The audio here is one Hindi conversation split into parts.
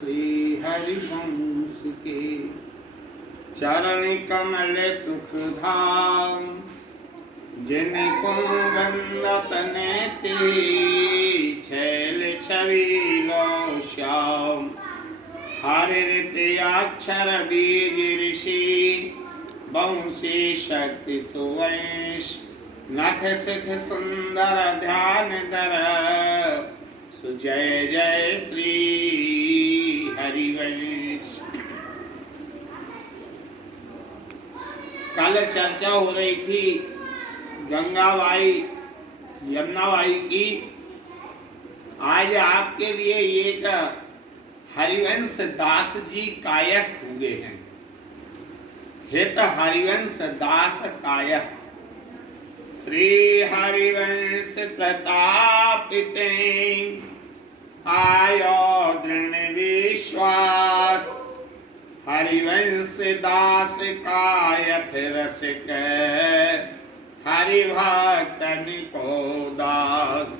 श्री हरिवंश के चरण कमल सुख धाम, जिनको वंदत नेति छैल छबीलो श्याम। हरिहृदयाक्षर बीज ऋषि, वंशी शक्ति सुवंश। नख सिख सुंदर ध्यान धर, सुजय जय श्री हरिवंश। कल चर्चा हो रही थी गंगाबाई यमुनाबाई की। आज आपके लिए एक हरिवंश दास जी कायस्थ हुए हैं। हित हरिवंश दास कायस्थ। श्री हरिवंश प्रतापिते आयो दृढ़ विश्वास। हरिवंश दास कायथ रसिक, हरिभक्तन को दास।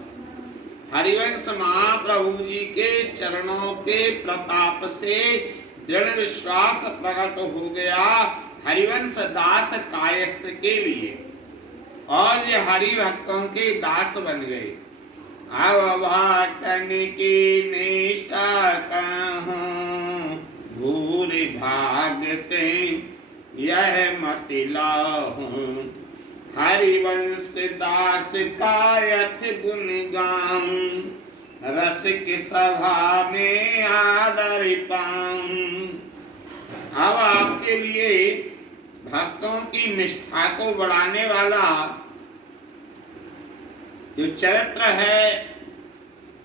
हरिवंश महाप्रभु जी के चरणों के प्रताप से दृढ़ विश्वास प्रकट हो गया हरिवंश दास कायस्थ के लिए, और ये हरि भक्तों के दास बन गए। अब भक्तन की निष्ठा कहूँ, भूरि भागते यह मति लाहूं। हरिवंश दास कायथ गुण गाऊं, रसिक सभा में आदर पाऊं। अब आपके लिए भक्तों की निष्ठा को बढ़ाने वाला जो चरित्र है,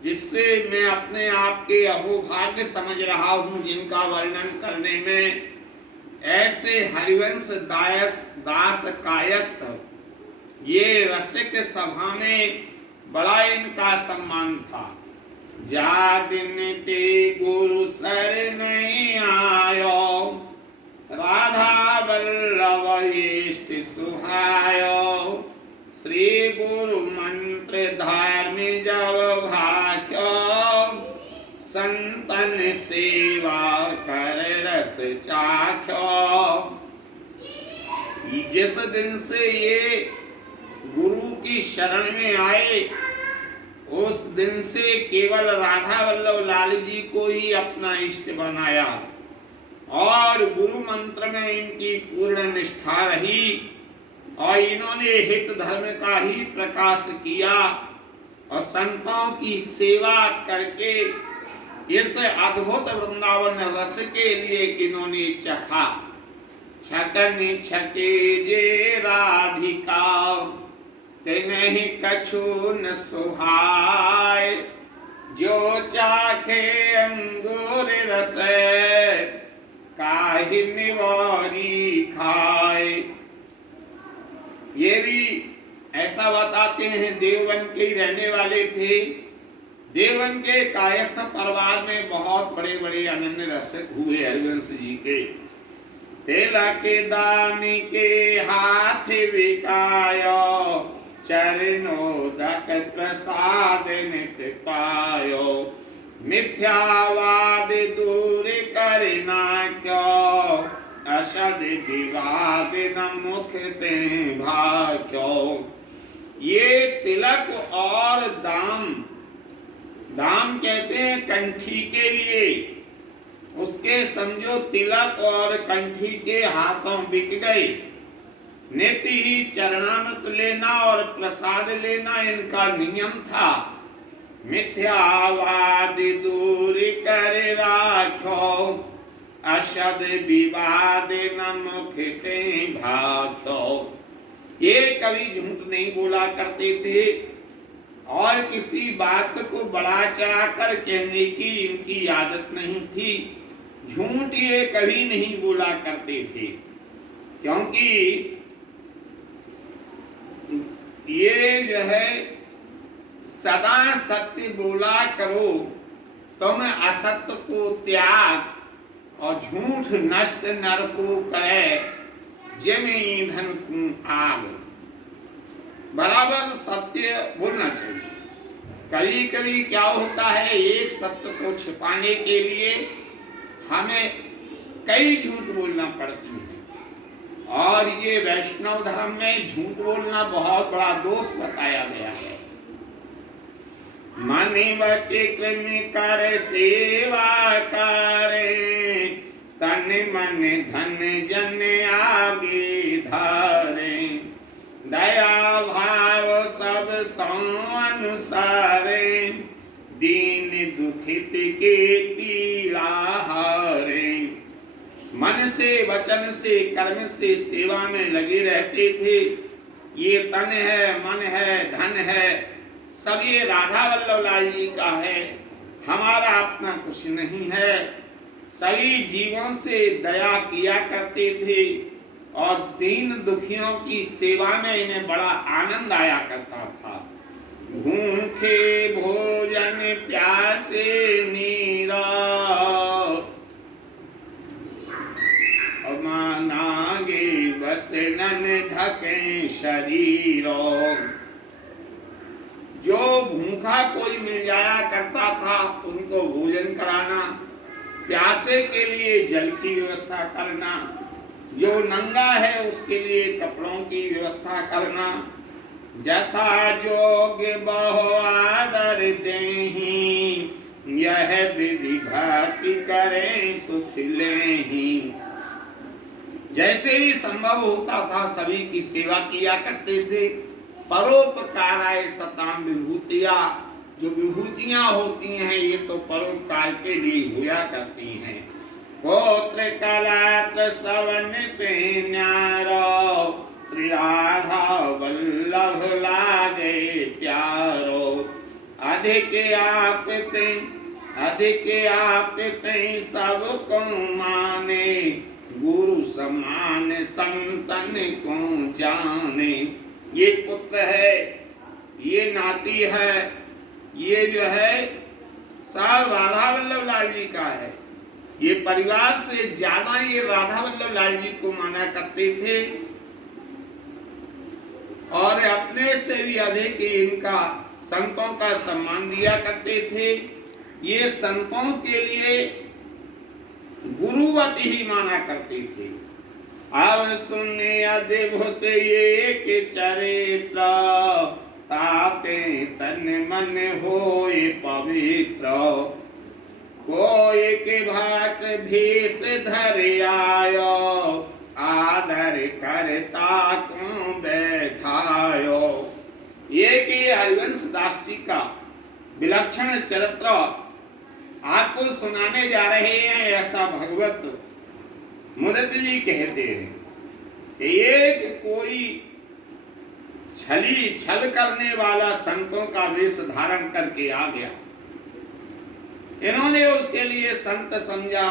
जिससे मैं अपने आप के अहोभाग्य समझ रहा हूं, जिनका वर्णन करने में, ऐसे हरिवंश दास कायस्थ, ये रसिक सभा में बड़ा इनका सम्मान था। जा दिन ते गुरु सर नहीं आयो, राधा वल्लभ इष्ट सुहायो। श्री गुरु मंत्र धार्मि जब भाख्यो, संतन सेवा कर रस चाख्यो। जिस दिन से ये गुरु की शरण में आए, उस दिन से केवल राधा वल्लभ लाल जी को ही अपना इष्ट बनाया, और गुरु मंत्र में इनकी पूर्ण निष्ठा रही, और इन्होंने हित धर्म का ही प्रकाश किया, और संतों की सेवा करके इस अद्भुत वृंदावन रस के लिए इन्होंने चखा। छकन छके जे राधिका, तिन्हि कछु न सुहाय। जो चाखे अंगूर रस, काहि निवारी खाए। ये भी ऐसा बताते हैं, देववन के ही रहने वाले थे। देववन के कायस्थ परिवार में बहुत बड़े बड़े अनन्य रसिक हुए हरिवंश जी के। तेला के दानी के हाथ विकायो, चरणोदक प्रसाद नित पायो। मिथ्यावाद दूर करना क्यों, असद विवाद न मुख ते भाख्यो। ये तिलक और दाम कहते हैं कंठी के लिए, उसके समझो तिलक और कंठी के हाथों बिक गए। नित्य ही चरणामृत लेना और प्रसाद लेना इनका नियम था। मिथ्यावाद दूर कर राखो, असद विवाद न मुख ते भाख्यो। ये कभी झूठ नहीं बोला करते थे, और किसी बात को बढ़ा चढ़ा कर कहने की इनकी आदत नहीं थी। झूठ ये कभी नहीं बोला करते थे, क्योंकि ये जो है सदा सत्य बोला करो, तुम असत्य को त्याग, और झूठ नष्ट नर को करे, जिमे ईंधन को आग। बराबर सत्य बोलना चाहिए। कभी कभी क्या होता है, एक सत्य को छिपाने के लिए हमें कई झूठ बोलना पड़ती है, और ये वैष्णव धर्म में झूठ बोलना बहुत बड़ा दोष बताया गया है। मन वचि कृमि कर सेवा करे, तन मन धन जन आगे धारे, दया भाव सब सौ अनुसारे, दीन दुखित के पीड़ा हारे। मन से वचन से कर्म से सेवा में लगे रहते थे। ये तन है, मन है, धन है, सब ये राधा वल्लभ लाल जी का है, हमारा अपना कुछ नहीं है। सभी जीवों से दया किया करते थे और दीन दुखियों की सेवा में इन्हें बड़ा आनंद आया करता था। भूखे भोजन प्यासे नीरा, मानागे बस नन ढके शरीरों। जो भूखा कोई मिल जाया करता था उनको भोजन कराना, प्यासे के लिए जल की व्यवस्था करना, जो नंगा है उसके लिए कपड़ों की व्यवस्था करना। जथा जोग बहु आदर देहि, यह विधि भक्ति करें सुख लेहि। जैसे भी संभव होता था सभी की सेवा किया करते थे। परोपकाराय सताम विभूतिया, जो विभूतियां होती हैं ये तो परोपकार के लिए हुआ करती हैं। गोत्र कलात्र सवन ते न्यारो, श्री राधा वल्लभ लागे प्यारो। अधिक आप ते सबको माने, गुरु समान संतन को जाने। ये पुत्र है, ये नाती है, ये जो है सब राधा वल्लभ लाल जी का है। ये परिवार से ज्यादा ये राधा वल्लभ लाल जी को माना करते थे और अपने से भी अधिक इनका संतों का सम्मान दिया करते थे। ये संतों के लिए गुरुवत ही माना करते थे। अब सुने अद्भुत एक चरित्र, ताते तन मन होए पवित्र। कोई के भात भेष धर आयो, आदर करता को बैठायो। ये कि हरिवंश दास जी का विलक्षण चरित्र आपको सुनाने जा रहे हैं। ऐसा भगवत मुदत जी कहते हैं कि एक कोई छल करने वाला संतों का वेश धारण करके आ गया। इन्होंने उसके लिए संत समझा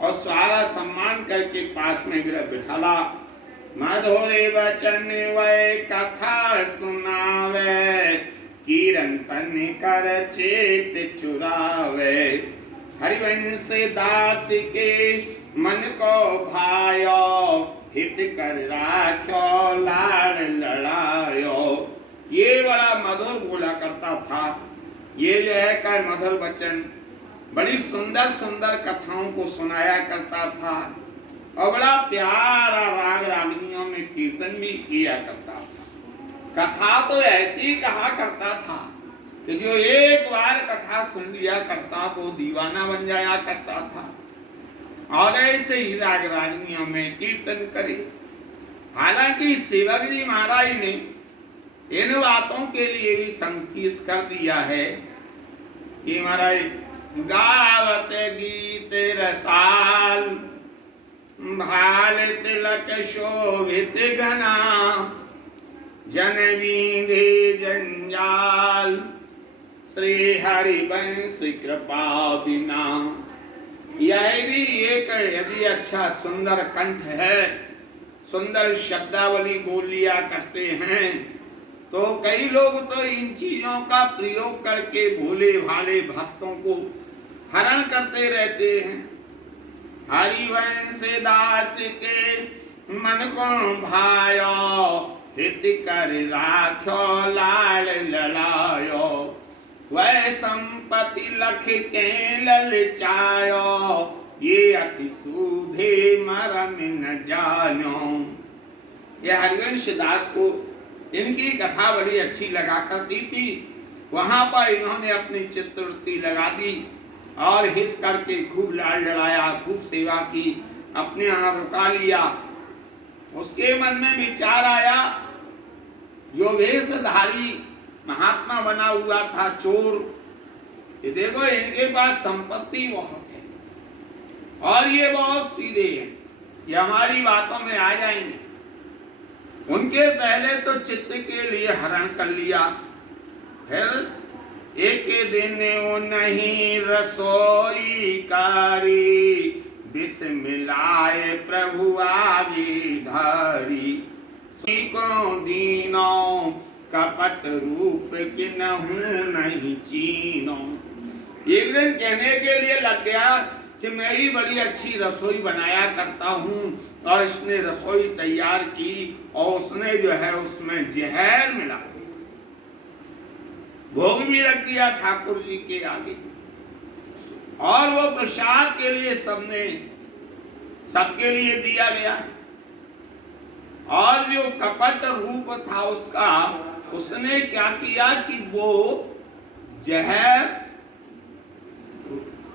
और सारा सम्मान करके पास में बिठाला। मधुर वचन वै कथा सुनावे, कीर्तन कर चेत चुरावे। हरिवंश दास के मन को भायो, हित कर राख्यो लाड़ लड़ायो। ये बड़ा मधुर बोला करता था। ये जो है कर मधुर वचन बड़ी सुंदर सुंदर कथाओं को सुनाया करता था और बड़ा प्यारा राग रागनियों में कीर्तन भी किया करता था। कथा तो ऐसी कहा करता था कि जो एक बार कथा सुन लिया करता वो दीवाना बन जाया करता था और ऐसे ही राग रागनियों में कीर्तन करे। हालांकि सेवक जी महाराज ने इन बातों के लिए भी संकेत कर दिया है कि महाराज गावत गीत रसाल, भाल तिलक शोभित घना, जन विधि जंजाल, श्री हरिवंश कृपा बिना। यह भी एक यदि अच्छा सुंदर कंठ है, सुंदर शब्दावली बोल लिया करते हैं, तो कई लोग तो इन चीजों का प्रयोग करके भोले भाले भक्तों को हरण करते रहते हैं। हरिवंश दास के मन को भायो, हित कर राख्यो लाड़ लड़ायो। वह संपत्ति लख के ललचायो, अति सूधे मरम न जानो। ये हरिवंश दास को इनकी कथा बड़ी अच्छी लगा करती थी। वहां पर इन्होंने अपनी चित्तवृत्ति लगा दी और हित करके खूब लाड लड़ाया, खूब सेवा की, अपने यहाँ रुका लिया। उसके मन में विचार आया, जो वेशधारी महात्मा बना हुआ था चोर, ये देखो इनके पास संपत्ति बहुत है और ये बहुत सीधे हैं, ये हमारी बातों में आ जाएंगे। उनके पहले तो चित्त के लिए हरण कर लिया, फिर एक के दिन वो नहीं रसोई कारी, विष मिलाए प्रभु आगे धारी। को दीनों कपट रूप किन्हू नहीं चीनो। एक दिन कहने के लिए लग गया कि मैं ही बड़ी अच्छी रसोई बनाया करता हूँ, और इसने रसोई तैयार की और उसने जो है उसमें जहर मिला, भोग भी रख दिया ठाकुर जी के आगे, और वो प्रसाद के लिए सबके लिए दिया गया। और जो कपट रूप था उसका, उसने क्या किया कि वो जहर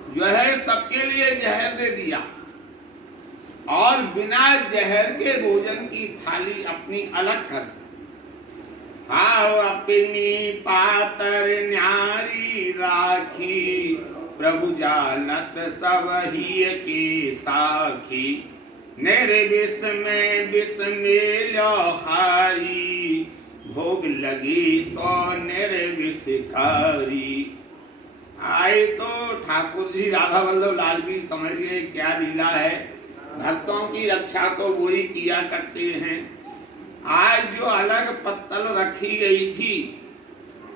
जो है सबके लिए जहर दे दिया, और बिना जहर के भोजन की थाली अपनी अलग कर दी। हाँ, अपनी पातर न्यारी राखी, प्रभु जानत सब ही के साखी। मेरे विष में विष मिलो हारी, भोग लगी सो नेरे विष खारी। आए तो ठाकुर जी राधा वल्लभ लाल भी समझ गए क्या लीला है, भक्तों की रक्षा तो वो ही किया करते हैं। आज जो अलग पत्तल रखी गई थी,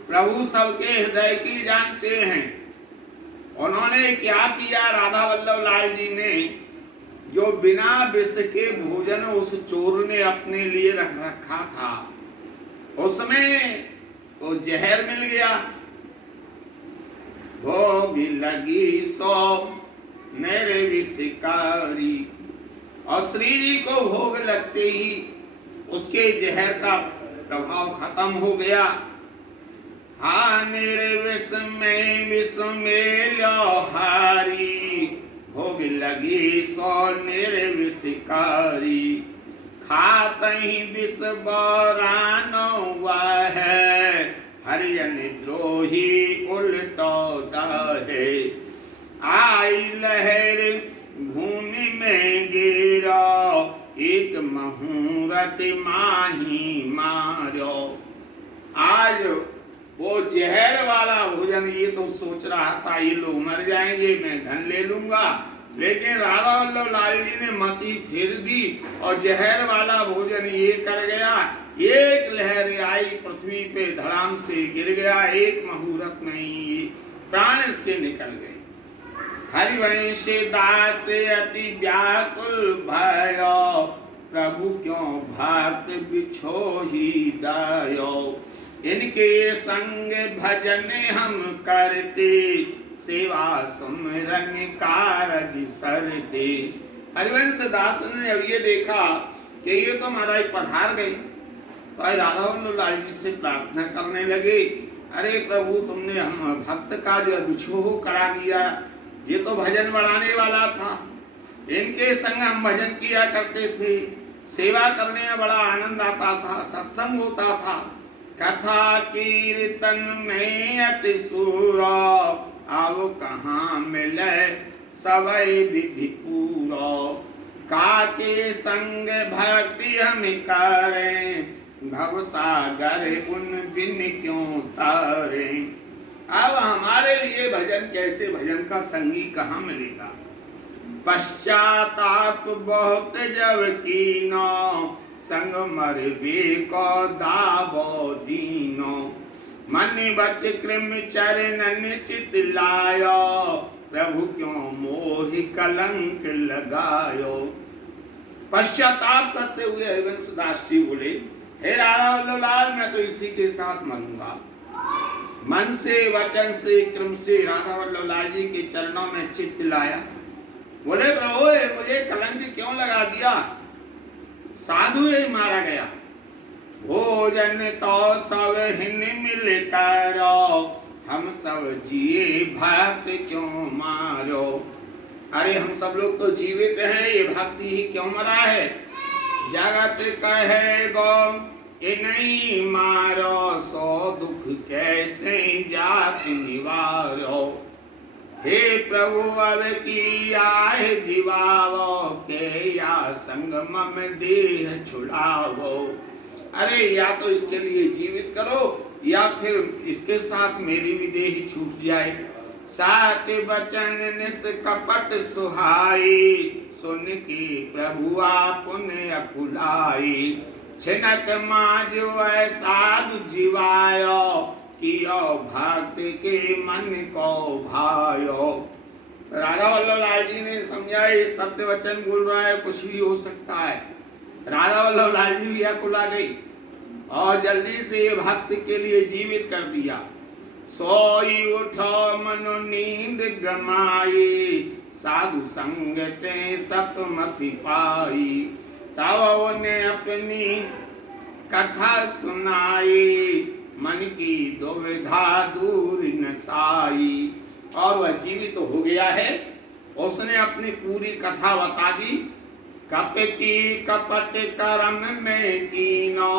प्रभु सबके हृदय की जानते हैं। उन्होंने क्या किया, राधा वल्लभ लाल जी ने जो बिना विष के भोजन उस चोर ने अपने लिए रखा था, उसमें वो जहर मिल गया। भोग लगी सो मेरे विषकारी, और श्री जी को भोग लगते ही उसके जहर का प्रभाव खत्म हो गया। हाँ, मेरे विष में हारी, भोग लगी सो मेरे विषकारी। खात ही विष बरानो है, हरिजन द्रोही उल्टो दहे। आई लहर भूमि में गिरा, एक मुहूर्त माही मारो। आज वो जहर वाला भोजन, ये तो सोच रहा था ये लोग मर जाएंगे, मैं धन ले लूंगा, लेकिन राधा वल्लभ लाल जी ने मति फेर दी और जहर वाला भोजन ये कर गया। एक लहर आई पृथ्वी पे, धड़ाम से गिर गया, एक मुहूर्त में ही प्राण इसके निकल गए। हरिवंश दास अति व्याकुल भयो, प्रभु क्यों भक्त बिछो ही दायो। इनके संग भजन हम करते, सेवा सुमरन कारज सरते। हरिवंश दास ने अब ये देखा कि ये तो महाराज पधार गए, तो राधा वल्लभ लाल जी से प्रार्थना करने लगे, अरे प्रभु तुमने हम भक्त का जो बिछोह करा दिया, ये तो भजन बढ़ाने वाला था, इनके संग हम भजन किया करते थे, सेवा करने में बड़ा आनंद आता था, सत्संग होता था, कथा कीर्तन में अति सूरा, आओ कहाँ मिले सवै विधि पूरा। काके संग भक्ति हम करें, भव सागर उन बिन क्यों तारे। अब हमारे लिए भजन कैसे, भजन का संगी कहाँ मिलेगा। पश्चाताप बहुत जब कीनो, संग मरवे को दाबो दीनो। मन बच कृम चरणन चित लायो, प्रभु क्यों मोह कलंक लगायो। पश्चाताप करते हुए हरिवंश दास जी बोले, हे राधा वल्लभ लाल, मैं तो इसी के साथ मरूंगा। मन से, वचन से, क्रम से राधा वल्लभ लाल जी के चरणों में चित्त लाया बोले प्रभु मुझे कलंक क्यों लगा दिया, साधु ही मारा गया। भोजन तो सब हिन मिल करो, हम सब जिए भक्त क्यों मारो। अरे हम सब लोग तो जीवित हैं, ये भक्ति ही क्यों मरा है। जगत कहे गो ये नहीं मारो, सो दुख कैसे जात निवारो। हे प्रभु अब की आए जीवावो, के या संग मम देह छुड़ावो। अरे या तो इसके लिए जीवित करो या फिर इसके साथ मेरी भी देह छूट जाए। सात बचन निष्कपट सुहाई, सुन की प्रभु आपुन अकुलाई। छिनक माज वै साधु जीवायो, कियो भक्त के मन को भायो। राधा वल्लभ लाल जी ने समझा ये सत्य वचन बोल रहा है, कुछ भी हो सकता है। राधा वल्लभ लाल जी भी अकुला गई और जल्दी से ये भक्त के लिए जीवित कर दिया। सोई उठो मनो नींद गमाई, साधु संग ते सतमति पाई। तब उन्हें अपनी कथा सुनाई, मन की दुविधा दूर नसाई। और वह जीवित हो गया है, उसने अपनी पूरी कथा बता दी। कपटी कपट कर्म में कीनो,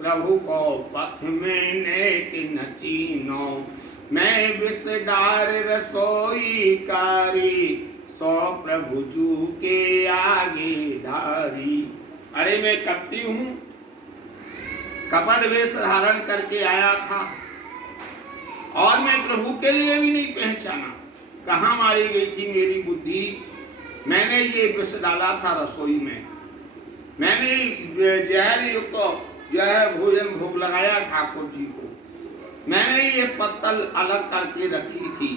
प्रभु को पथ में नेक न चीनो। मैं विष डार रसोई कारी, सो प्रभु जू के आगे धारी। अरे मैं कपटी हूँ, कपट वेश धारण करके आया था और मैं प्रभु के लिए भी नहीं पहचाना। कहाँ मारी गई थी मेरी बुद्धि। मैंने ये विष डाला था रसोई में, मैंने जहर युक्त जो है भोजन भोग लगाया ठाकुर जी को, मैंने ये पत्तल अलग करके रखी थी।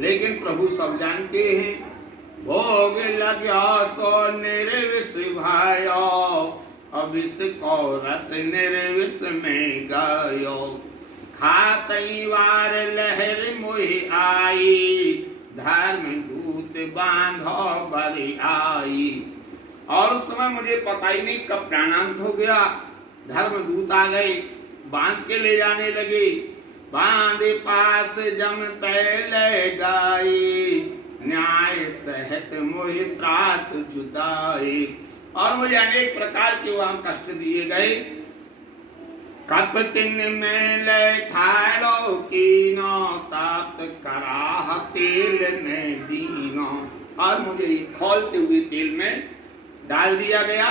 लेकिन प्रभु सब जानते हैं। भोग लग्या सो निर्विष भायो, अविष को रस निर्विष में गायो। खातई वार लहर मोहि आई, धर्म दूत बांधो बलि आई। और उस समय मुझे पता ही नहीं कब प्राणांत हो गया। धर्म दूत आ गए, बांध के ले जाने लगे। बांधे पास जम पहले गाई, न्याय सहत मोहि त्रास जुदाई। और मुझे अनेक प्रकार के वहां कष्ट दिए गए। कपटिन में ले ठाड़ो कीनो, ताप्त कराह तेल ने दीनो। और मुझे खौलते हुए तेल में डाल दिया गया।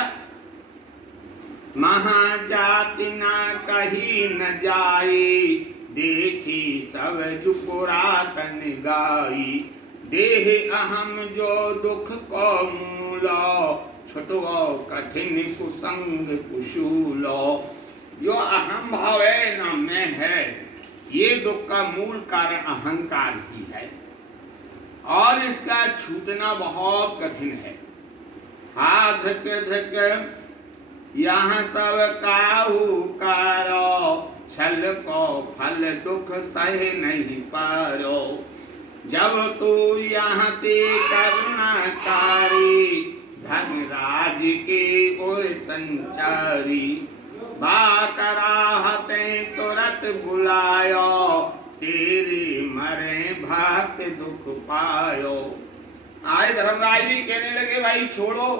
महाजाति न कहीं न जाई, देखी सब जु पुरातन गाई। देह अहम जो दुख को मूलो, छुटो कठिन कुसंग कुशूलो। जो अहम भाव है ना मैं है, ये दुख का मूल कारण अहंकार ही है और इसका छूटना बहुत कठिन है। हा धक धक यहाँ सब काहू कारो, छल को फल दुख सहे नहीं पारो। जब तू यहाँ ते करुणाकारी, धर्मराज के ओर संचारी। बाकराहते तुरत बुलायो, तेरे मरे भक्त दुख पायो। आए धर्मराज भी कहने लगे भाई छोड़ो,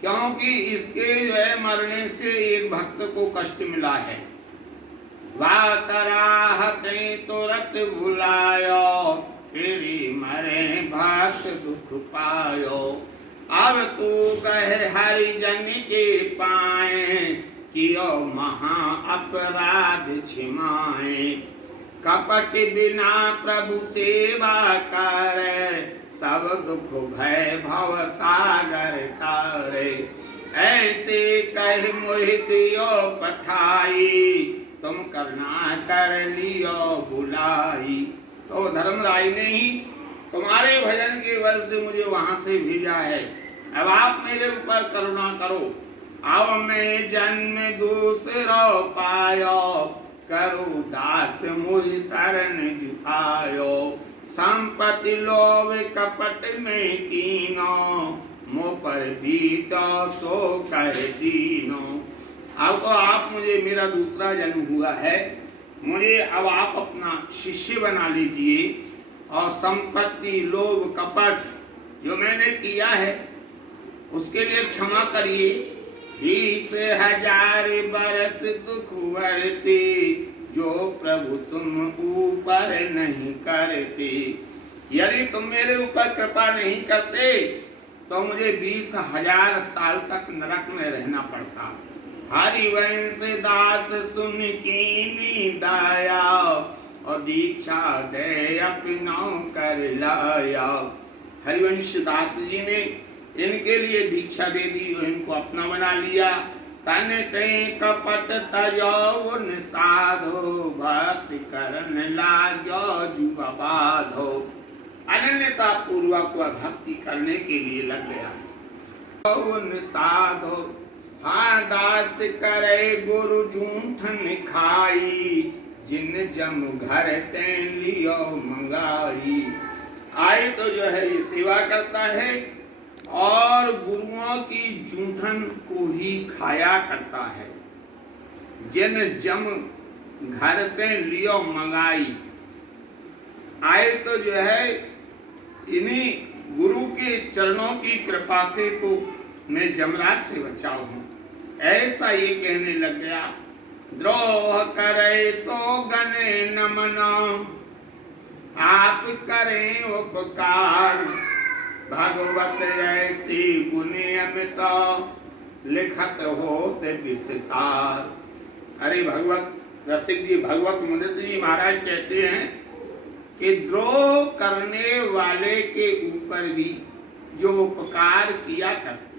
क्योंकि इसके जो है मरने से एक भक्त को कष्ट मिला है। वाकराहते तुरत बुलायो, तेरे मरे भक्त दुख पायो। अब तू कह हरिजन के पाए, कियो महा अपराध छिमाए। कपट बिना प्रभु सेवा करे, सब दुख भय भव सागर तारे। ऐसे कह मोहितियो पठाई, तुम करना कर लियो बुलाई। तो धर्मराज ने ही तुम्हारे भजन के बल से मुझे वहां से भेजा है। अब आप मेरे ऊपर करुणा करो। अब मैं जन्म दूसरो पायो, करो दास मुझ शरण झुकायो। संपत्ति लोभ कपट में कीनो, मुँह पर बीतो सो कह दीनो। अब तो आप मुझे, मेरा दूसरा जन्म हुआ है, मुझे अब आप अपना शिष्य बना लीजिए और संपत्ति लोभ कपट जो मैंने किया है उसके लिए क्षमा करिए। 20,000 बरस दुख भरते, जो प्रभु तुम ऊपर नहीं करते। यदि तुम मेरे ऊपर कृपा नहीं करते तो मुझे 20,000 साल तक नरक में रहना पड़ता। हरिवंश दास सुन कीनी दया, और दीक्षा दे अपना कर लाया। हरिवंश दास जी ने इनके लिए दीक्षा दे दी और इनको अपना बना लिया। तन ते कपट तजौन साधो, भक्ति करन लागो जुआ बाधो। अनन्यता पूर्वक वह भक्ति करने के लिए लग गया। साधो हाँ दास करे गुरु जूठन खाई, जिन जम घर तैन लियो मंगाई। आए तो जो है ये सेवा करता है और गुरुओं की जूठन को ही खाया करता है। जिन जम घर तैन लियो मंगाई। आए तो जो है इन्हीं गुरु के चरणों की कृपा से तो मैं जमराज से बचा हूँ, ऐसा ये कहने लग गया। द्रोह करे सो गने न मना, आप करें उपकार। भगवत ऐसी गुने अमित, लिखत होते विस्तार। अरे भगवत रसिक जी, भगवत मुदित जी महाराज कहते हैं कि द्रोह करने वाले के ऊपर भी जो उपकार किया करते,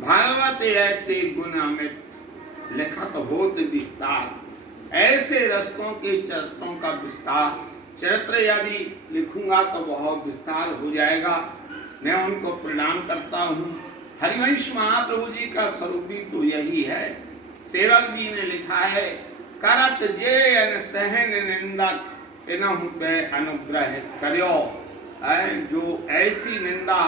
भागवत ऐसे गुण अमित, लिखत होत विस्तार। ऐसे रस्तों के चरित्रों का विस्तार, चरित्र यदि लिखूंगा तो बहुत विस्तार हो जाएगा। मैं उनको प्रणाम करता हूँ। हरिवंश महाप्रभु जी का स्वरूप भी तो यही है। सेवक जी ने लिखा है, करत जे अन सहन निंदा, इनहु पे अनुग्रह करो। जो ऐसी निंदा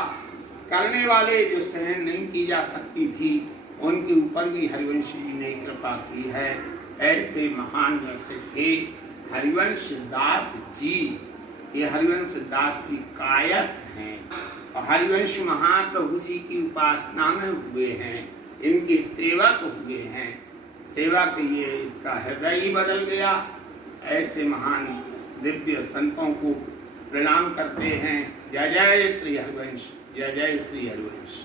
करने वाले जो सहन नहीं की जा सकती थी, उनके ऊपर भी हरिवंश जी ने कृपा की है। ऐसे महान रसिक थे हरिवंश दास जी। ये हरिवंश दास जी कायस्थ हैं और हरिवंश महाप्रभु जी की उपासना में हुए हैं, इनके सेवक हुए हैं। सेवा के लिए इसका हृदय ही बदल गया। ऐसे महान दिव्य संतों को प्रणाम करते हैं। जय जय श्री हरिवंश, जय जय श्री हरिवंश।